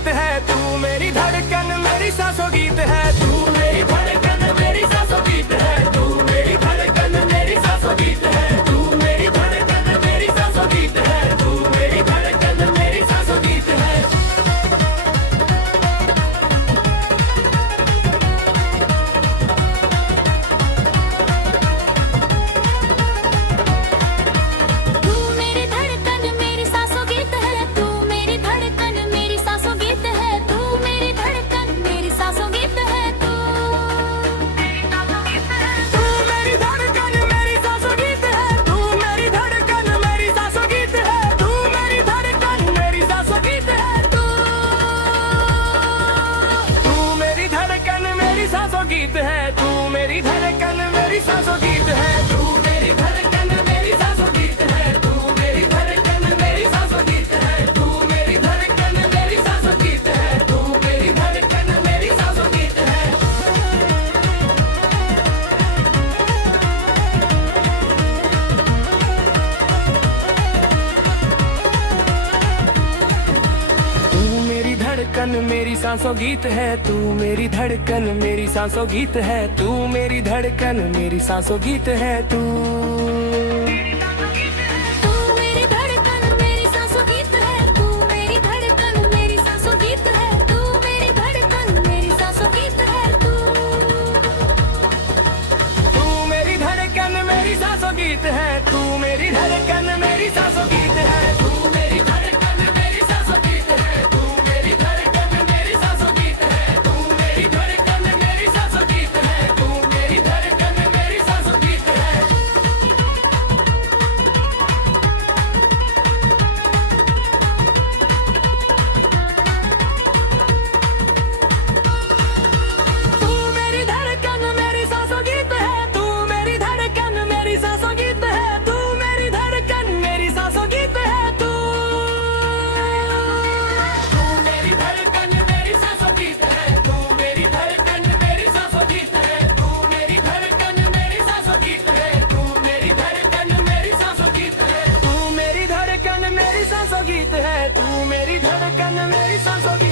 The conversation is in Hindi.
गीत है, तू मेरी धड़कन मेरी सांसों गीत है, तू मेरी धड़कन मेरी सांसों गीत है, तू मेरी धड़कन मेरी सांसों गीत है, तू मेरी धड़कन मेरी सांसों गीत है, तू मेरी धड़कन मेरी सांसों गीत है। तू मेरी धड़कन मेरी सांसों गीत है, तू मेरी धड़कन मेरी सांसों गीत है, तू मेरी धड़कन मेरी सांसों गीत है, तू मेरी धड़कन मेरी सांसों गीत है, तू मेरी धड़कन मेरी सांसों गीत है, तू मेरी धड़कन मेरी सांसों गीत है, तू मेरी धड़कन मेरी सांसों गीत है, तू मेरी धड़कन मेरी सांसों गीत है, तू मेरी धड़कन मेरी सांसों गीत है, तू मेरी धड़कन मेरी सांसों गीत है, तू मेरी धड़कन मेरी सांसों गीत है, तू मेरी धड़कन मेरी सांसों गीत है। तू मेरी धड़कन मेरी सांसों गीत है, तू मेरी धड़कन मेरी सांसों गीत है, तू मेरी धड़कन मेरी सांसों गीत है, तू मेरी धड़कन मेरी सांसों गीत है, तू मेरी धड़कन मेरी सांसों गीत है, तू मेरी धड़कन मेरी सांसों गीत है, तू मेरी धड़कन मेरी सांसों गीत है, तू मेरी धड़कन मेरी सांसों गीत है, तू मेरी धड़कन मेरी सांसों गीत है, तू मेरी धड़कन मेरी सांसों गीत है, तू मेरी धड़कन मेरी सांसों गीत है, तू मेरी धड़कन मेरी सांसों गीत है। तू मेरी धड़कन मेरी सांसों गीत है, तू मेरी धड़कन मेरी सांसों गीत है, तू मेरी धड़कन मेरी सांसों गीत है, तू मेरी धड़कन मेरी सांसों गीत है, तू मेरी धड़कन मेरी सांसों गीत है, तू मेरी धड़कन मेरी सांसों गीत है, तू मेरी धड़कन मेरी सांसों गीत है, तू मेरी धड़कन मेरी सांसों गीत है, तू मेरी धड़कन मेरी सांसों गीत